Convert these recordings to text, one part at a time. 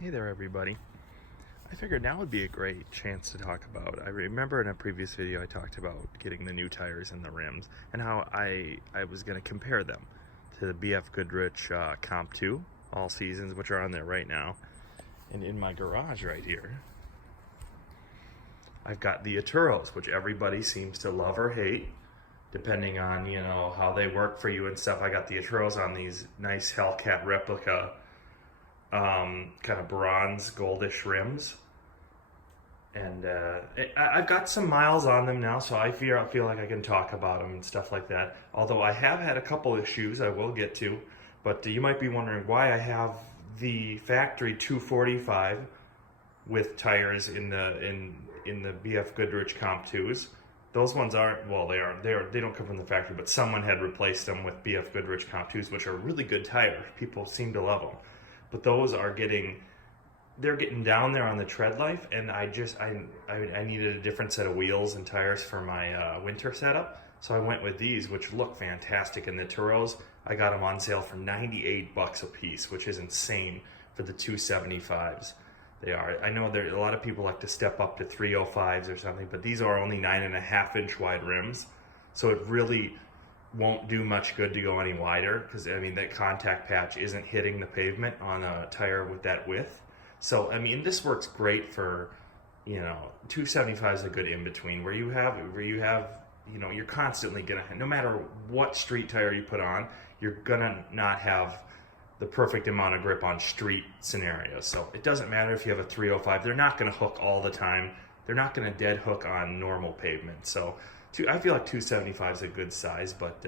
Hey there, everybody. I figured now would be a great chance to talk about, I remember in a previous video I talked about getting the new tires and the rims and how I was going to compare them to the BF Goodrich Comp 2 all seasons, which are on there right now. And in my garage right here, I've got the Atturos, which everybody seems to love or hate depending on, you know, how they work for you and stuff. I got the Atturos on these nice Hellcat replica kind of bronze goldish rims, and I've got some miles on them now, so I feel like I can talk about them and stuff like that. Although I have had a couple issues I will get to, but you might be wondering why I have the factory 245 with tires in the BF Goodrich Comp 2s. Those ones aren't, well, they don't come from the factory, but someone had replaced them with BF Goodrich Comp 2s, which are really good tires. People seem to love them. But those are they're getting down there on the tread life, and I needed a different set of wheels and tires for my winter setup. So I went with these, which look fantastic. And the Atturos, I got them on sale for 98 bucks a piece, which is insane for the 275s. They are. I know there a lot of people like to step up to 305s or something, but these are only 9.5-inch wide rims. So it really won't do much good to go any wider, because I mean that contact patch isn't hitting the pavement on a tire with that width. So I mean this works great for, you know, 275 is a good in between where you have you know, you're constantly gonna, no matter what street tire you put on, you're gonna not have the perfect amount of grip on street scenarios. So it doesn't matter if you have a 305, they're not gonna hook all the time. They're not gonna dead hook on normal pavement. So I feel like 275 is a good size, but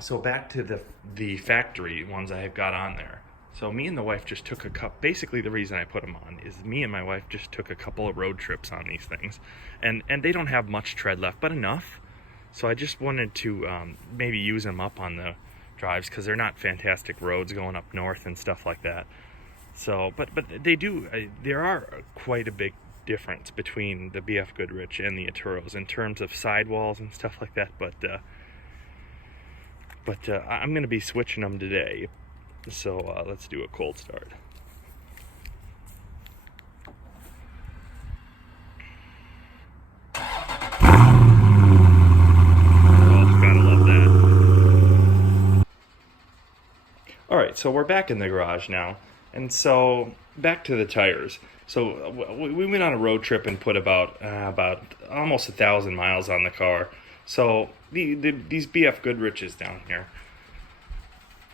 so back to the factory ones I have got on there. So me and the wife just took a couple. Basically, the reason I put them on is me and my wife just took a couple of road trips on these things, and they don't have much tread left, but enough. So I just wanted to maybe use them up on the drives because they're not fantastic roads going up north and stuff like that. So, but they do. There are quite a big difference between the BF Goodrich and the Atturos in terms of sidewalls and stuff like that, but I'm going to be switching them today, so let's do a cold start. Oh, gotta love that. Alright, so we're back in the garage now, and so back to the tires. So we went on a road trip and put about almost 1,000 miles on the car. So these BF Goodriches down here,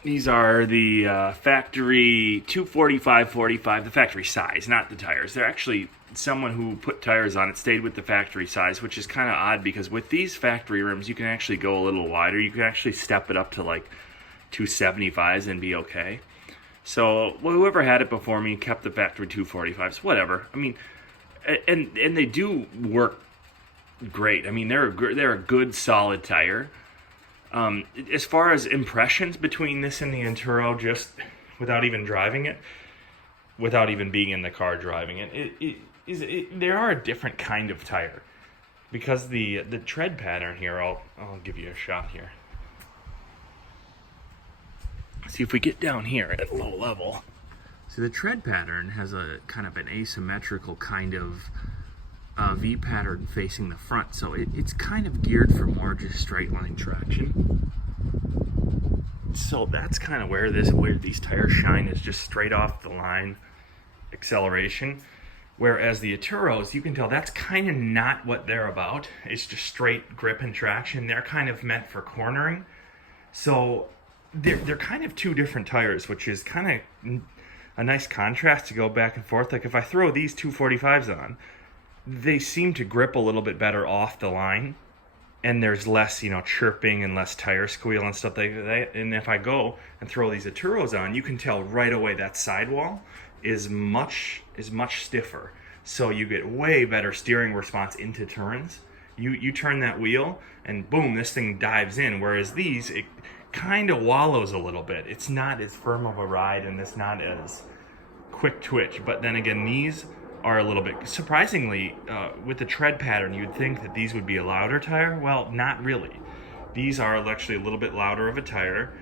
these are the factory 245/45, the factory size, not the tires. They're actually, someone who put tires on it stayed with the factory size, which is kind of odd because with these factory rims, you can actually go a little wider. You can actually step it up to like 275s and be okay. So whoever had it before me kept the factory 245s, whatever. I mean, and they do work great. I mean, they're a good solid tire. As far as impressions between this and the Atturo, just without even driving it, without even being in the car driving it, they are a different kind of tire because the tread pattern here. I'll give you a shot here. See, if we get down here at low level, so the tread pattern has a kind of an asymmetrical kind of V pattern facing the front, so it's kind of geared for more just straight line traction. So that's kind of where these tires shine, is just straight off the line acceleration. Whereas the Atturos, you can tell that's kind of not what they're about. It's just straight grip and traction. They're kind of meant for cornering. So they're kind of two different tires, which is kind of a nice contrast to go back and forth. Like if I throw these 245s on, they seem to grip a little bit better off the line, and there's less, you know, chirping and less tire squeal and stuff like that. And if I go and throw these Atturos on, you can tell right away that sidewall is much stiffer. So you get way better steering response into turns. You turn that wheel and boom, this thing dives in. Whereas these, it kind of wallows a little bit. It's not as firm of a ride, and it's not as quick twitch. But then again, these are a little bit, surprisingly, with the tread pattern, you'd think that these would be a louder tire. Well, not really. These are actually a little bit louder of a tire,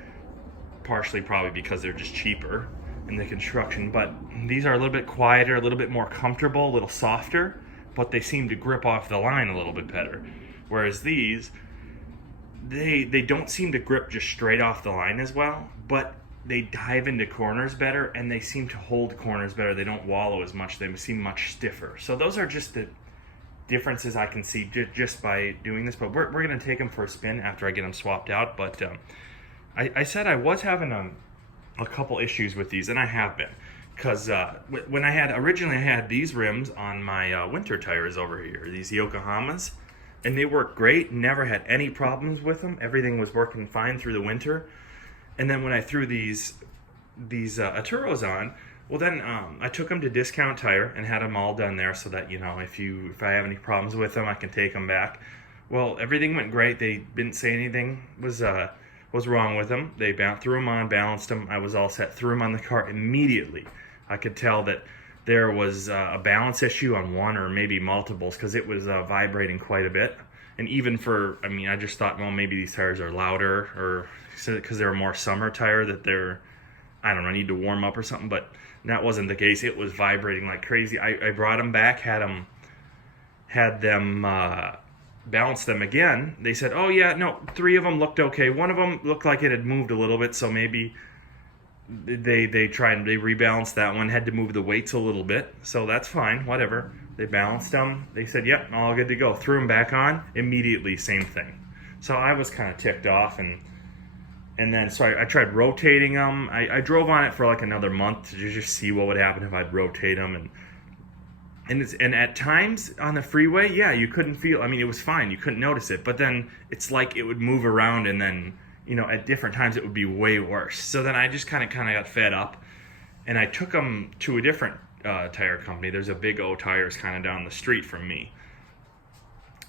partially probably because they're just cheaper. in the construction, but these are a little bit quieter, a little bit more comfortable, a little softer, but they seem to grip off the line a little bit better. Whereas these, they don't seem to grip just straight off the line as well, but they dive into corners better, and they seem to hold corners better. They don't wallow as much. They seem much stiffer. So those are just the differences I can see just by doing this, but we're going to take them for a spin after I get them swapped out. But I said I was having a couple issues with these, and I have been, because when originally I had these rims on my winter tires over here, these Yokohamas, and they worked great, never had any problems with them. Everything was working fine through the winter. And then when I threw these Atturos on, well then I took them to Discount Tire and had them all done there, so that, you know, if I have any problems with them, I can take them back. Well, everything went great. They didn't say anything was wrong with them. They threw them on, balanced them. I was all set. Threw them on the car immediately. I could tell that there was a balance issue on one or maybe multiples, because it was vibrating quite a bit. And even I just thought, well, maybe these tires are louder, or because they're a more summer tire, that they're, I don't know, need to warm up or something. But that wasn't the case. It was vibrating like crazy. I brought them back, had them balance them again. They said, oh yeah, no, 3 of them looked okay. One of them looked like it had moved a little bit, so maybe they rebalanced that one, had to move the weights a little bit, so that's fine, whatever. They balanced them. They said, yep, all good to go. Threw them back on, immediately, same thing. So I was kind of ticked off, and then so I tried rotating them. I drove on it for like another month to just see what would happen if I'd rotate them, and at times on the freeway, yeah, you couldn't feel, it was fine, you couldn't notice it, but then it's like it would move around, and then, you know, at different times it would be way worse. So then I just kind of got fed up, and I took them to a different tire company. There's a Big O Tires kind of down the street from me.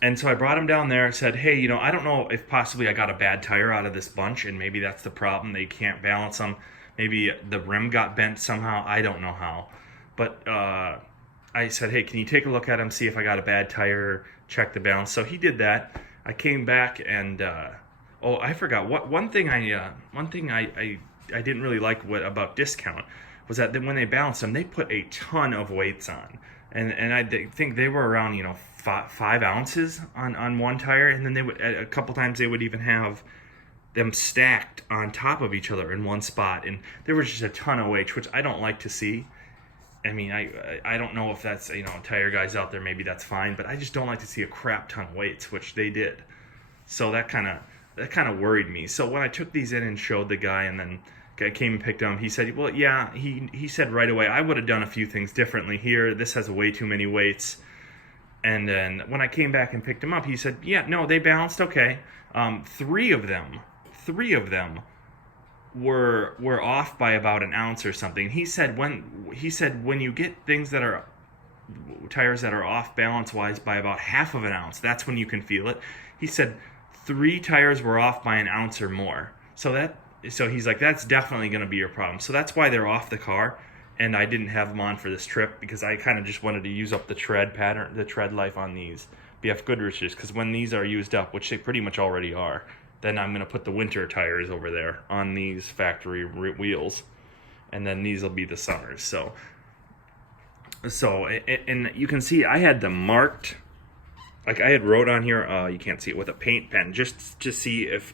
And so I brought them down there and said, hey, you know, I don't know if possibly I got a bad tire out of this bunch, and maybe that's the problem. They can't balance them. Maybe the rim got bent somehow. I don't know how. But I said, hey, can you take a look at them, see if I got a bad tire, check the balance. So he did that. I came back, and oh, I forgot. One thing I didn't really like about Discount was that when they balanced them, they put a ton of weights on, and I think they were around, you know, 5 ounces on one tire, and then they would, a couple times they would even have them stacked on top of each other in one spot, and there was just a ton of weight, which I don't like to see. I don't know if that's, you know, tire guys out there, maybe that's fine, but I just don't like to see a crap ton of weights, which they did. So that kind of worried me. So when I took these in and showed the guy, and then I came and picked them, he said, well, yeah, he said right away, I would have done a few things differently here. This has way too many weights. And then when I came back and picked them up, he said, yeah, no, they balanced okay. 3 of them were off by about an ounce or something. He said when you get things that are tires that are off balance wise by about half of an ounce, that's when you can feel it. He said 3 tires were off by an ounce or more. So he's like, that's definitely going to be your problem. So that's why they're off the car, and I didn't have them on for this trip, because I kind of just wanted to use up the tread life on these BF Goodriches, because when these are used up, which they pretty much already are, then I'm going to put the winter tires over there on these factory wheels, and then these will be the summers. So and you can see I had them marked, like I had wrote on here, you can't see it, with a paint pen, just to see if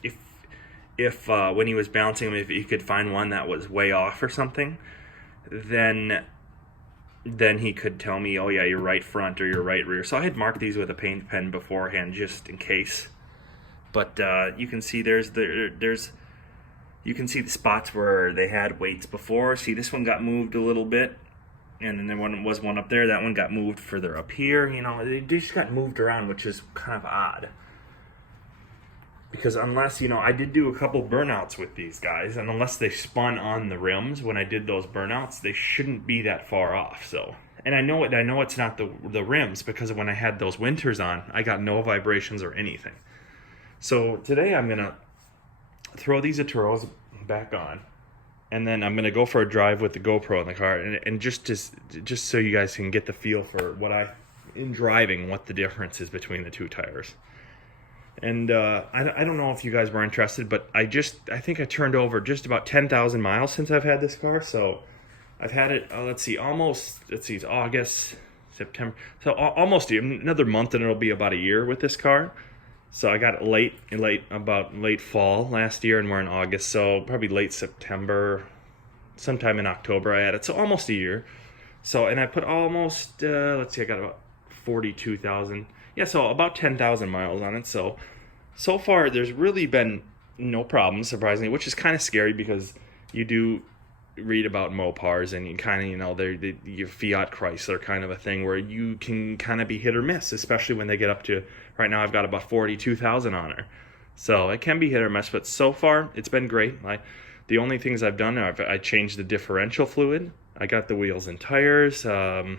when he was balancing them, if he could find one that was way off or something, then he could tell me, oh yeah, your right front or your right rear. So I had marked these with a paint pen beforehand, just in case. But you can see you can see the spots where they had weights before. See, this one got moved a little bit, and then there was one up there. That one got moved further up here. You know, they just got moved around, which is kind of odd. Because unless, you know, I did do a couple burnouts with these guys, and unless they spun on the rims when I did those burnouts, they shouldn't be that far off. So, and I know it's not the rims, because when I had those winters on, I got no vibrations or anything. So today I'm gonna throw these Atturos back on, and then I'm gonna go for a drive with the GoPro in the car, and just so you guys can get the feel for in driving, what the difference is between the 2 tires. And I don't know if you guys were interested, but I think I turned over just about 10,000 miles since I've had this car. So I've had it, let's see, it's August, September, so almost another month and it'll be about a year with this car. So I got it late fall last year, and we're in August, so probably late September, sometime in October I had it, so almost a year. So, and I put almost, let's see, I got about 42,000, yeah, so about 10,000 miles on it. So far there's really been no problems, surprisingly, which is kind of scary because you do read about Mopars and you kind of, you know, your Fiat Chrysler kind of a thing where you can kind of be hit or miss, especially when they get up to, right now I've got about 42,000 on her. So it can be hit or miss, but so far it's been great. The only things I've done, I changed the differential fluid. I got the wheels and tires. I've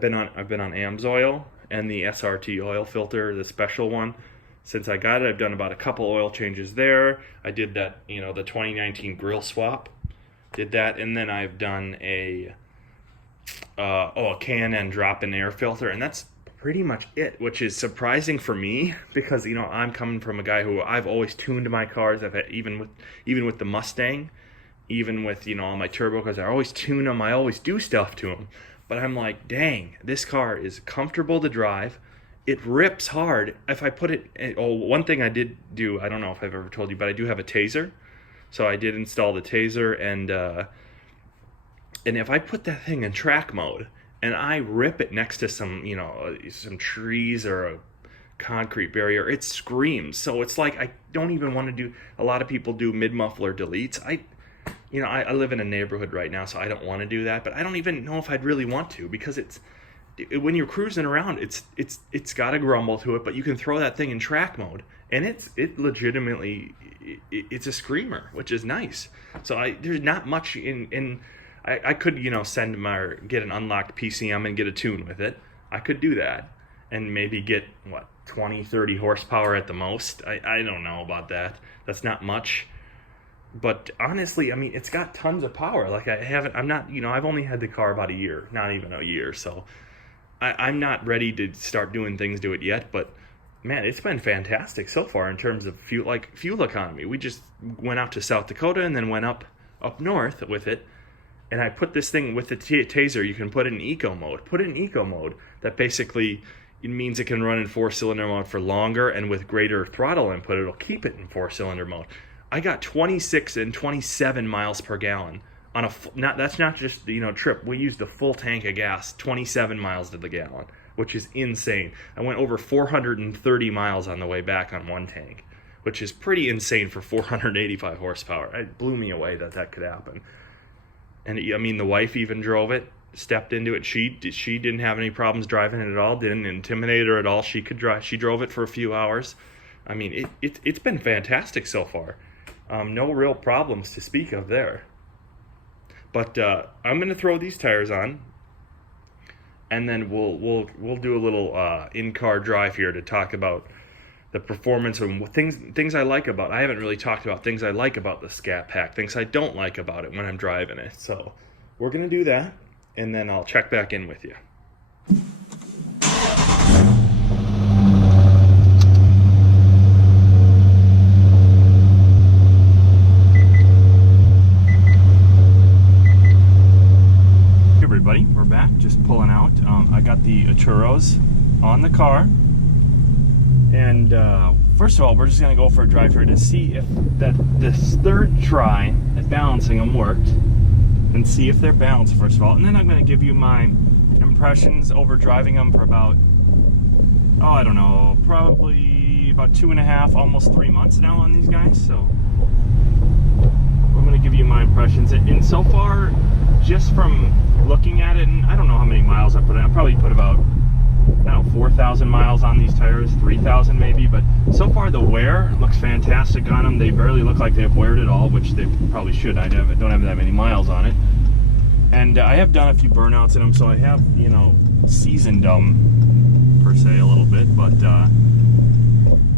been on AMSOIL and the SRT oil filter, the special one. Since I got it, I've done about a couple oil changes there. I did that, you know, the 2019 grill swap. Did that, and then I've done a K&N drop-in air filter, and that's pretty much it, which is surprising for me because, you know, I'm coming from a guy who I've always tuned my cars. I've had, even with the Mustang, even with, you know, all my turbo cars, I always tune them. I always do stuff to them, but I'm like, dang, this car is comfortable to drive. It rips hard. If I put it, one thing I did do, I don't know if I've ever told you, but I do have a taser. So I did install the taser, and if I put that thing in track mode and I rip it next to some, you know, some trees or a concrete barrier, it screams. So it's like I don't even want to do. A lot of people do mid-muffler deletes. I live in a neighborhood right now, so I don't want to do that. But I don't even know if I'd really want to because when you're cruising around, it's got a grumble to it, but you can throw that thing in track mode, and it legitimately. It's a screamer, which is nice. So there's not much I could, you know, get an unlocked PCM and get a tune with it. I could do that and maybe get 20-30 horsepower at the most. I don't know about that. That's not much. But honestly, I mean, it's got tons of power. I've only had the car about a year, not even a year. So I'm not ready to start doing things to it yet, but man, it's been fantastic so far in terms of fuel economy. We just went out to South Dakota and then went up north with it. And I put this thing with the taser, you can put it in eco mode. Put it in eco mode. That basically it means it can run in 4-cylinder mode for longer, and with greater throttle input, it'll keep it in 4-cylinder mode. I got 26 and 27 miles per gallon on that's not just, you know, trip. We used a full tank of gas, 27 miles to the gallon, which is insane. I went over 430 miles on the way back on one tank, which is pretty insane for 485 horsepower. It blew me away that could happen. And I mean, the wife even drove it, stepped into it. She didn't have any problems driving it at all, didn't intimidate her at all. She could drive. She drove it for a few hours. I mean, it's been fantastic so far. No real problems to speak of there. But I'm going to throw these tires on, and then we'll do a little in-car drive here to talk about the performance and things I like about it. I haven't really talked about things I like about the Scatpack, things I don't like about it when I'm driving it. So we're going to do that, and then I'll check back in with you. Everybody, we're back, just pulling out. I got the Atturos on the car, and first of all, we're just going to go for a drive here to see if this third try at balancing them worked, and see if they're balanced first of all, and then I'm going to give you my impressions over driving them for about, I don't know, probably about 2.5, almost 3 months now on these guys. So I'm going to give you my impressions, and so far, just from looking at it, and I don't know how many miles I put in. I probably put about, 4,000 miles on these tires, 3,000 maybe, but so far the wear looks fantastic on them. They barely look like they've weared at all, which they probably should. Don't have that many miles on it. And I have done a few burnouts in them, so I have, seasoned them, per se, a little bit, but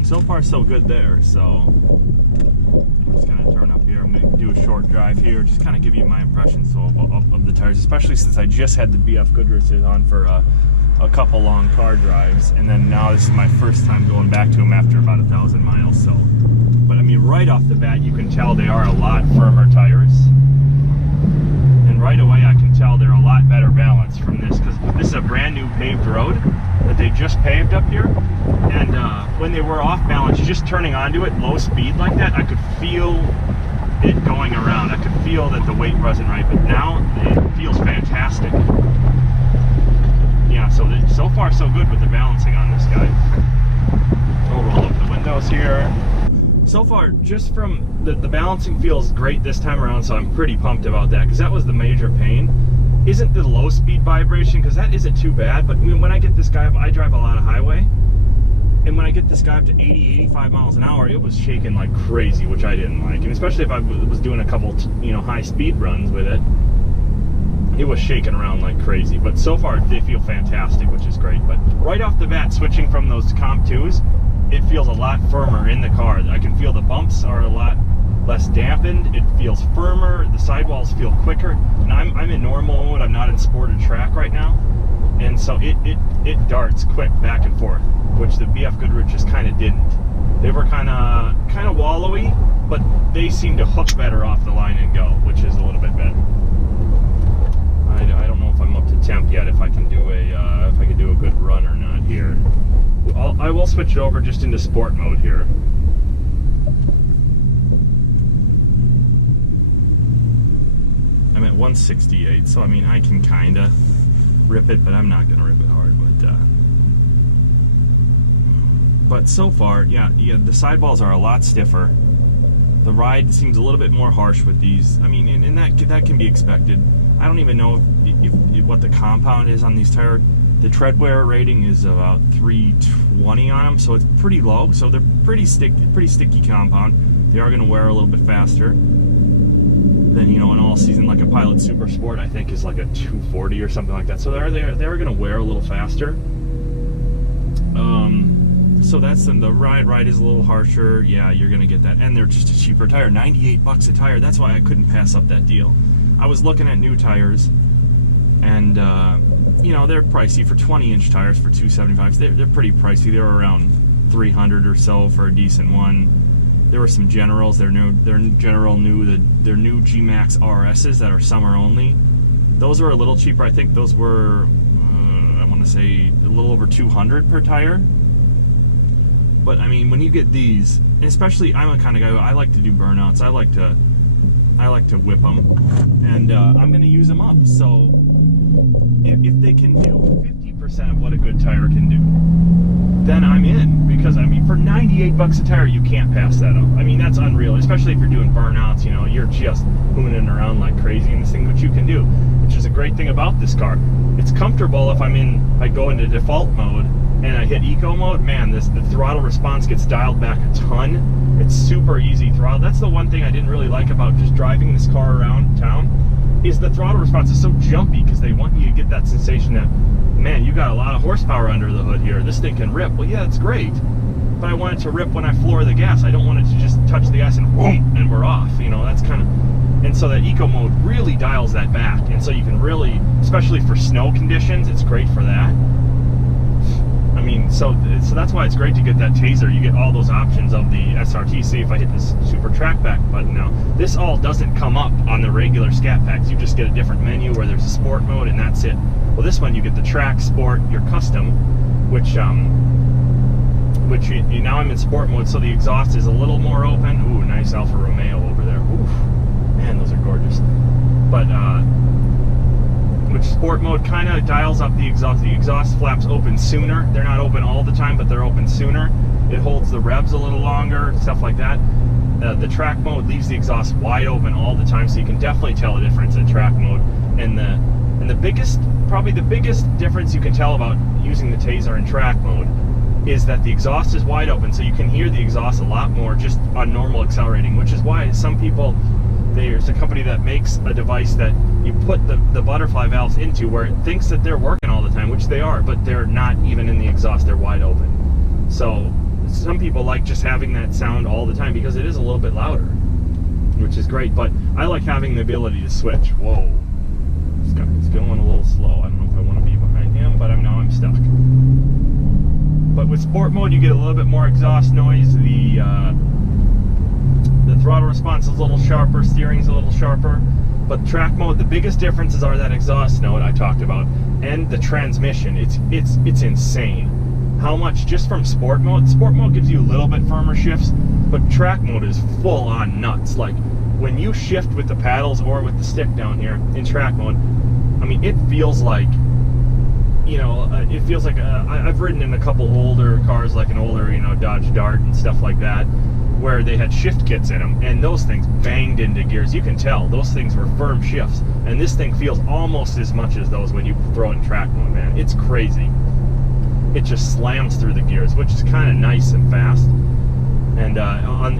so far so good there. So I'm just going to turn up here. I'm going to do a short drive here, just kind of give you my impressions of the tires, especially since I just had the BF Goodrich on for a couple long car drives, and then now this is my first time going back to them after about 1,000 miles. So, but I mean, right off the bat, you can tell they are a lot firmer tires, and right away I paved road that they just paved up here. And when they were off balance, just turning onto it low speed like that, I could feel it going around. I could feel that the weight wasn't right, but now it feels fantastic. Yeah, so far so good with the balancing on this guy. We'll roll up the windows here. So far, just from the balancing feels great this time around, so I'm pretty pumped about that, because that was the major pain. Isn't the low speed vibration, because that isn't too bad, but when I get this guy up, I drive a lot of highway, and when I get this guy up to 80, 85 miles an hour, it was shaking like crazy, which I didn't like. And especially if I was doing a couple, high speed runs with it, it was shaking around like crazy. But so far, they feel fantastic, which is great. But right off the bat, switching from those Comp 2s, it feels a lot firmer in the car. I can feel the bumps are a lot less dampened. It feels firmer. The sidewalls feel quicker. And I'm in normal mode. I'm not in sport and track right now. And so it darts quick back and forth, which the BF Goodrich just kind of didn't. They were kind of wallowy, but they seem to hook better off the line and go, which is a little bit better. I don't know if I'm up to temp yet. If I can do a good run or not here. I will switch it over just into sport mode here. I'm at 168, so I mean I can kind of rip it, but I'm not gonna rip it hard. But so far, yeah, the sidewalls are a lot stiffer. The ride seems a little bit more harsh with these. I mean, and that can be expected. I don't even know if what the compound is on these tires. The tread wear rating is about 320 on them, so it's pretty low. So they're pretty sticky compound. They are going to wear a little bit faster than an all season, like a Pilot Super Sport, I think is like a 240 or something like that. So they're going to wear a little faster. So that's the ride is a little harsher. Yeah, you're going to get that, and they're just a cheaper tire, $98 a tire. That's why I couldn't pass up that deal. I was looking at new tires, and they're pricey for 20-inch tires for $275. They're pretty pricey. They're around $300 or so for a decent one. There were some Generals. Their new G-Max RSs that are summer only. Those were a little cheaper. I think those were I want to say a little over $200 per tire. But I mean, when you get these, and especially I'm the kind of guy who I like to do burnouts. I like to whip them, and I'm going to use them up. So if they can do 50% of what a good tire can do, then I'm in. Because I mean, for $98 a tire, you can't pass that up. I mean, that's unreal. Especially if you're doing burnouts, you're just hooning around like crazy in this thing, which you can do. Which is a great thing about this car. It's comfortable if I go into default mode and I hit eco mode. Man, the throttle response gets dialed back a ton. It's super easy throttle. That's the one thing I didn't really like about just driving this car around town, is the throttle response is so jumpy, because they want you to get that sensation that, man, you got a lot of horsepower under the hood here. This thing can rip. Well, yeah, it's great, but I want it to rip when I floor the gas. I don't want it to just touch the gas and boom, and we're off. That's kind of, and so that eco mode really dials that back, and so you can really, especially for snow conditions, it's great for that. I mean, so that's why it's great to get that taser. You get all those options of the SRT. See, if I hit this Super Trackback button now, this all doesn't come up on the regular Scatpacks. You just get a different menu where there's a sport mode, and that's it. Well, this one you get the track, sport, your custom, which now I'm in sport mode, so the exhaust is a little more open. Ooh, nice Alfa Romeo over there. Ooh, man, those are gorgeous. But which sport mode kind of dials up the exhaust. The exhaust flaps open sooner. They're not open all the time, but they're open sooner. It holds the revs a little longer, stuff like that. The track mode leaves the exhaust wide open all the time, so you can definitely tell a difference in track mode. And probably the biggest difference you can tell about using the taser in track mode is that the exhaust is wide open, so you can hear the exhaust a lot more just on normal accelerating, which is why some people, there's a company that makes a device that you put the butterfly valves into where it thinks that they're working all the time, which they are, but they're not even in the exhaust, they're wide open. So some people like just having that sound all the time because it is a little bit louder, which is great, but I like having the ability to switch. Whoa, this guy's going a little slow. I don't know if I want to be behind him, but now I'm stuck. But with sport mode, you get a little bit more exhaust noise. The throttle response is a little sharper, steering's a little sharper. But track mode, the biggest differences are that exhaust note I talked about. and the transmission, it's insane. How much just from sport mode? Sport mode gives you a little bit firmer shifts, but track mode is full on nuts. Like when you shift with the paddles or with the stick down here in track mode, I mean, it feels like, you know, it feels like I've ridden in a couple older cars, like an older, you know, Dodge Dart and stuff like that, where they had shift kits in them, and those things banged into gears. You can tell those things were firm shifts, and this thing feels almost as much as those when you throw it in track mode, man. It's crazy. It just slams through the gears, which is kind of nice and fast. And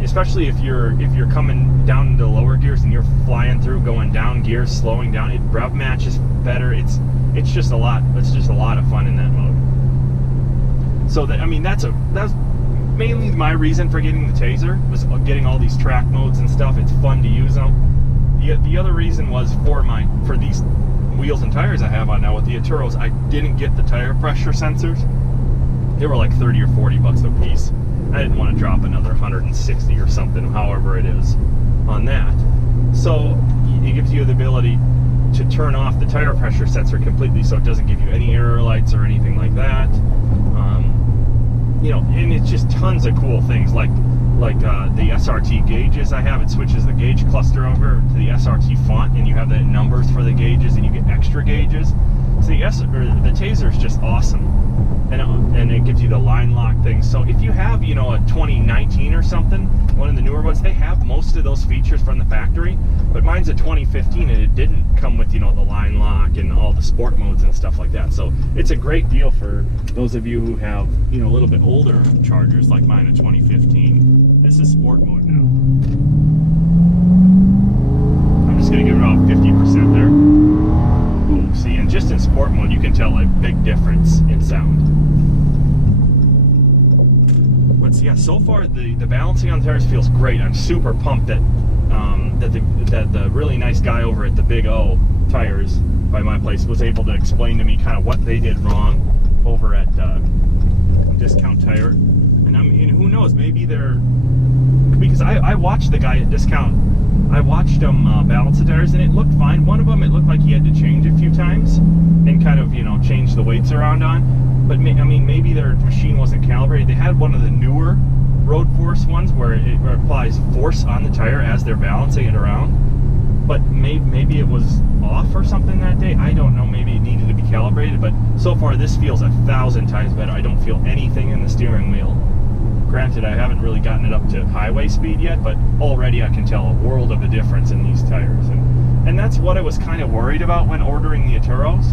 especially if you're coming down into lower gears and you're flying through, going down gears, slowing down, it rev matches better. It's just a lot. It's just a lot of fun in that mode. So that, I mean, that's mainly my reason for getting the Taser, was getting all these track modes and stuff. It's fun to use them. The other reason was for these wheels and tires I have on now with the Atturos, I didn't get the tire pressure sensors. They were like 30 or 40 bucks a piece. I didn't want to drop another 160 or something, however it is, on that. So it gives you the ability to turn off the tire pressure sensor completely, so it doesn't give you any error lights or anything like that. You know, and it's just tons of cool things, like the SRT gauges I have. It switches the gauge cluster over to the SRT font, and you have the numbers for the gauges, and you get extra gauges. So the Taser is just awesome, and it gives you the line lock thing. So if you have, you know, a 2019 or something, one of the newer ones, they have most of those features from the factory, but mine's a 2015 and it didn't come with, you know, the line lock and all the sport modes and stuff like that. So it's a great deal for those of you who have, you know, a little bit older Chargers like mine, a 2015. This is sport mode now. I'm just gonna give it about 50% there. Ooh, see, and just in sport mode, you can tell a big difference in sound. But yeah, so far the balancing on the tires feels great. I'm super pumped that the really nice guy over at the Big O Tires by my place was able to explain to me kind of what they did wrong over at Discount Tire. And I mean, who knows? Maybe they're, because I watched the guy at Discount. I watched him balance the tires, and it looked fine. One of them, it looked like he had to change a few times and kind of, you know, change the weights around on. But I mean, maybe their machine wasn't calibrated. They had one of the newer road force ones where it applies force on the tire as they're balancing it around. But maybe it was off or something that day. I don't know. Maybe it needed to be calibrated. But so far, this feels 1,000 times better. I don't feel anything in the steering wheel. Granted, I haven't really gotten it up to highway speed yet, but already I can tell a world of a difference in these tires. And that's what I was kind of worried about when ordering the Atturos,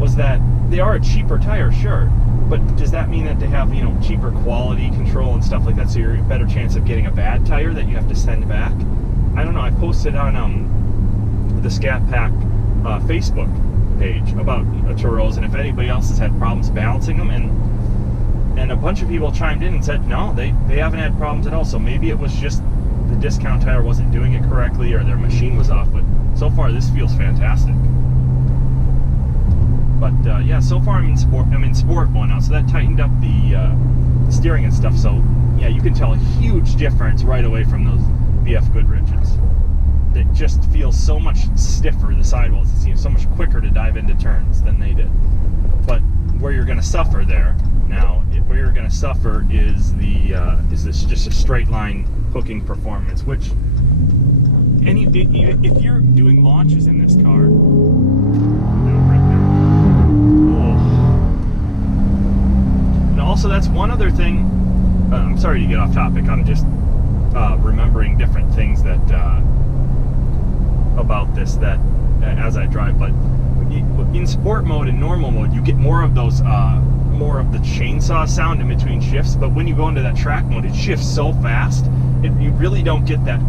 was that they are a cheaper tire, sure, but does that mean that they have, you know, cheaper quality control and stuff like that, so you're a better chance of getting a bad tire that you have to send back? I don't know. I posted on the Scatpack Facebook page about Atturos, and if anybody else has had problems balancing them, and a bunch of people chimed in and said no, they haven't had problems at all. So maybe it was just the Discount Tire wasn't doing it correctly, or their machine was off. But so far, this feels fantastic. But yeah, so far I'm in sport mode now, so that tightened up the steering and stuff. So yeah, you can tell a huge difference right away from those BF Goodriches. It just feels so much stiffer. The sidewalls, it seems so much quicker to dive into turns than they did. But where you're going to suffer there now, where you're going to suffer is this just a straight line hooking performance, which if you're doing launches in this car, and also that's one other thing. I'm sorry to get off topic. I'm just remembering different things that about this that as I drive, but in sport mode and normal mode, you get more of those, more of the chainsaw sound in between shifts. But when you go into that track mode, it shifts so fast, you really don't get that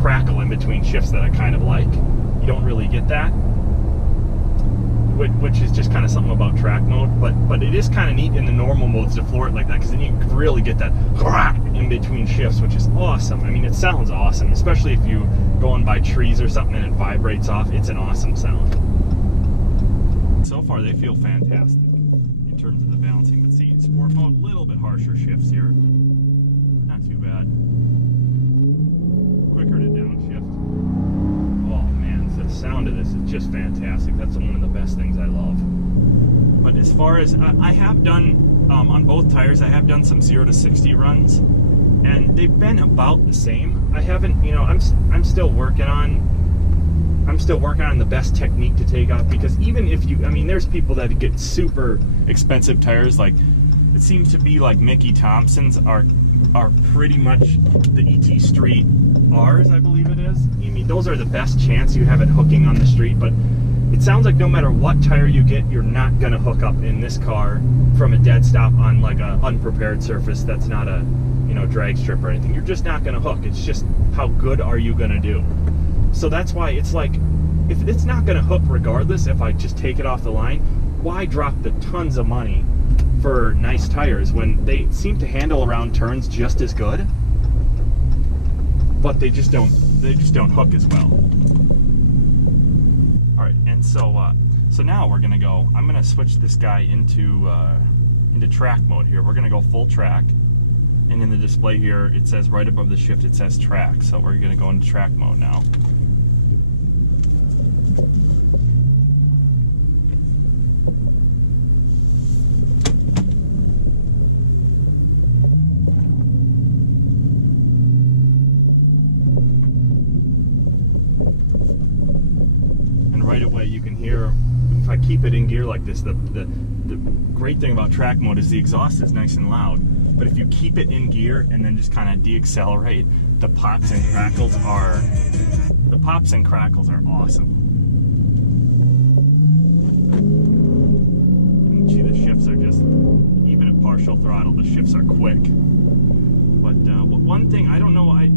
crackle in between shifts that I kind of like. You don't really get that, which is just kind of something about track mode. But it is kind of neat in the normal modes to floor it like that, because then you really get that in between shifts, which is awesome. I mean, it sounds awesome, especially if you going by trees or something and it vibrates off. It's an awesome sound. So far, they feel fantastic in terms of the balancing. But see, sport mode, a little bit harsher shifts here. Not too bad. Quicker to downshift. Oh man, the sound of this just fantastic. That's one of the best things I love. But as far as I have done on both tires, I have done some 0 to 60 runs, and they've been about the same. I haven't, you know, I'm still working on the best technique to take off, because even if you, I mean, there's people that get super expensive tires, like it seems to be like Mickey Thompson's are pretty much the ET Street R's, I believe it is. I mean, those are the best chance you have at hooking on the street, but it sounds like no matter what tire you get, you're not gonna hook up in this car from a dead stop on like a unprepared surface that's not a, you know, drag strip or anything. You're just not gonna hook. It's just how good are you gonna do? So that's why it's like, if it's not gonna hook regardless, if I just take it off the line, why drop the tons of money for nice tires when they seem to handle around turns just as good, but they just don't hook as well. All right, and so now we're gonna go. I'm gonna switch this guy into track mode here. We're gonna go full track, and in the display here it says right above the shift it says track. So we're gonna go into track mode now. Right away you can hear, if I keep it in gear like this, the great thing about track mode is the exhaust is nice and loud, but if you keep it in gear and then just kind of deaccelerate, the pops and crackles are awesome. And see, the shifts are just, even at partial throttle, the shifts are quick. But one thing, I don't know, I've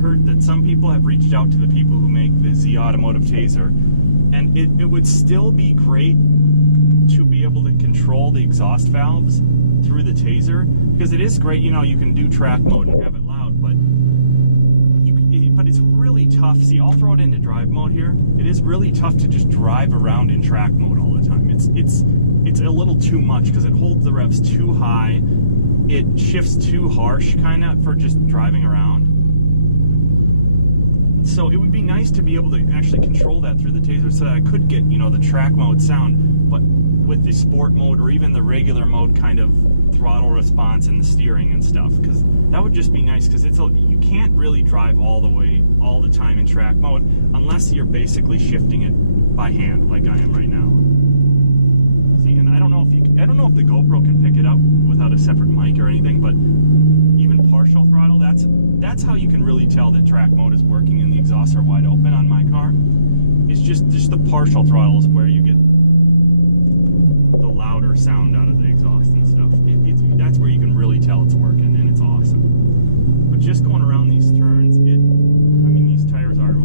heard that some people have reached out to the people who make the Z Automotive Taser, and it would still be great to be able to control the exhaust valves through the Taser, because it is great, you know, you can do track mode and have it loud, but it's really tough. See, I'll throw it into drive mode here. It is really tough to just drive around in track mode all the time. It's a little too much because it holds the revs too high. It shifts too harsh kind of for just driving around. So it would be nice to be able to actually control that through the Taser, so that I could get, you know, the track mode sound, but with the sport mode or even the regular mode kind of throttle response and the steering and stuff, because that would just be nice, because you can't really drive all the time in track mode unless you're basically shifting it by hand like I am right now. See, and I don't know if the GoPro can pick it up without a separate mic or anything, but even partial throttle, that's how you can really tell that track mode is working and the exhausts are wide open on my car. It's just the partial throttle is where you get the louder sound out of the exhaust and stuff. That's where you can really tell it's working, and it's awesome. But just going around these turns, these tires are a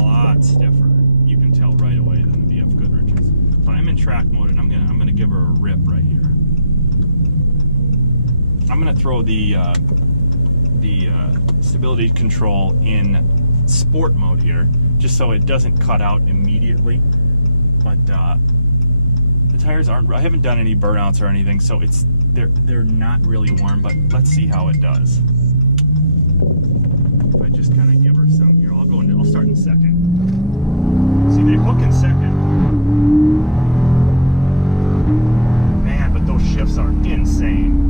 lot stiffer. You can tell right away than the BF Goodrich's. So I'm in track mode, and I'm gonna give her a rip right here. I'm gonna throw the stability control in sport mode here, just so it doesn't cut out immediately. But the tires aren't, I haven't done any burnouts or anything, so they're not really warm, but let's see how it does. If I just kind of give her some here, I'll start in second. See, they hook in second. Man, but those shifts are insane.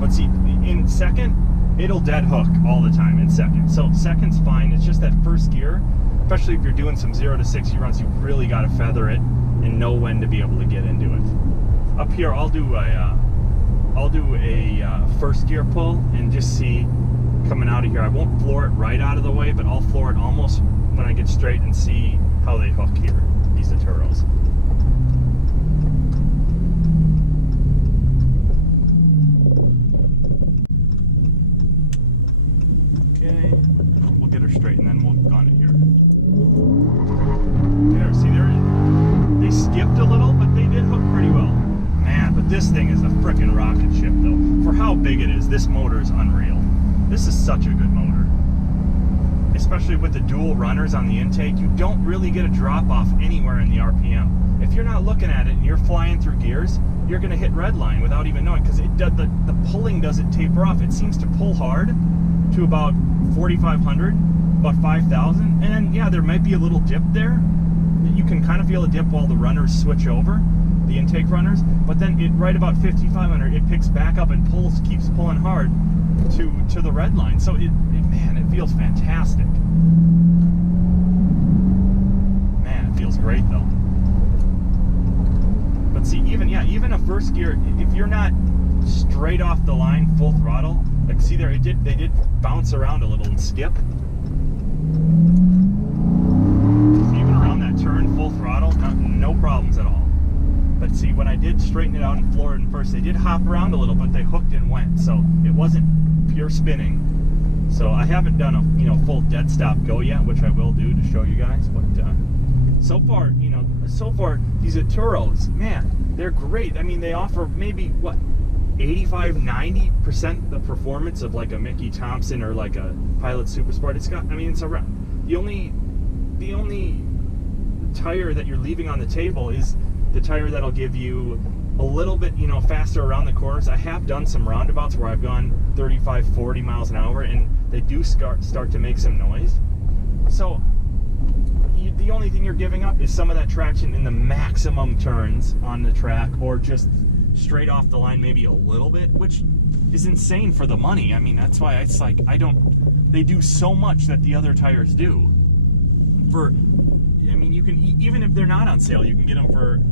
But see, in second, it'll dead hook all the time in second. So second's fine. It's just that first gear, especially if you're doing some 0 to 60 runs, you really got to feather it and know when to be able to get into it. Up here, I'll do a first gear pull and just see coming out of here. I won't floor it right out of the way, but I'll floor it almost when I get straight and see how they hook here, these Atturos. We'll get her straight and then we'll gun it here. There, see, they skipped a little, but they did hook pretty well. Man, but this thing is a frickin' rocket ship though. For how big it is, this motor is unreal. This is such a good motor. Especially with the dual runners on the intake, you don't really get a drop off anywhere in the RPM. If you're not looking at it and you're flying through gears, you're gonna hit redline without even knowing, because the pulling doesn't taper off. It seems to pull hard to about 4,500, about 5,000, and then yeah, there might be a little dip there. You can kind of feel a dip while the runners switch over, the intake runners, but then right about 5,500, it picks back up and keeps pulling hard to the red line. So man, it feels fantastic. Man, it feels great though. But see, even a first gear, if you're not straight off the line full throttle, like see there, they did bounce around a little and skip. Even around that turn, full throttle, no problems at all. But see, when I did straighten it out and floor it in first, they did hop around a little, but they hooked and went, so it wasn't pure spinning. So I haven't done a full dead stop go yet, which I will do to show you guys. But so far, these Atturos, man, they're great. I mean, they offer maybe what, 85-90% the performance of like a Mickey Thompson or like a Pilot Super Sport. It's around. The only tire that you're leaving on the table is the tire that'll give you a little bit, faster around the corners. I have done some roundabouts where I've gone 35-40 miles an hour, and they do start to make some noise. So the only thing you're giving up is some of that traction in the maximum turns on the track, or just straight off the line maybe a little bit, which is insane for the money. I mean, that's why it's like they do so much that the other tires do. You can, even if they're not on sale, you can get them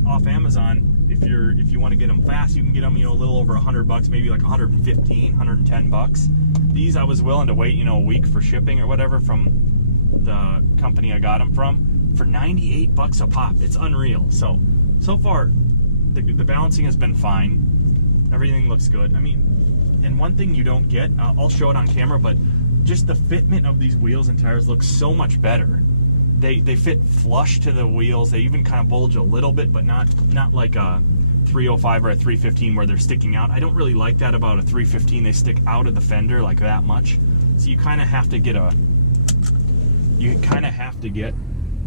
off Amazon. If you want to get them fast, you can get them, a little over $100, maybe like 115, 110 bucks. These I was willing to wait, a week for shipping or whatever from the company I got them from for 98 bucks a pop. It's unreal. So far, the balancing has been fine. Everything looks good. I mean, and one thing you don't get, I'll show it on camera, but just the fitment of these wheels and tires looks so much better. They fit flush to the wheels. They even kind of bulge a little bit, but not like a 305 or a 315 where they're sticking out. I don't really like that about a 315. They stick out of the fender like that much. So you kind of have to get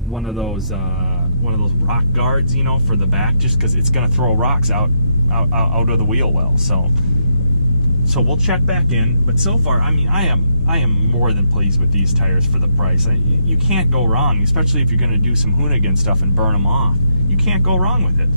one of those rock guards, for the back, just because it's going to throw rocks out of the wheel well. So we'll check back in. But so far, I mean, I am more than pleased with these tires for the price. You can't go wrong, especially if you're going to do some hoonigan stuff and burn them off. You can't go wrong with it.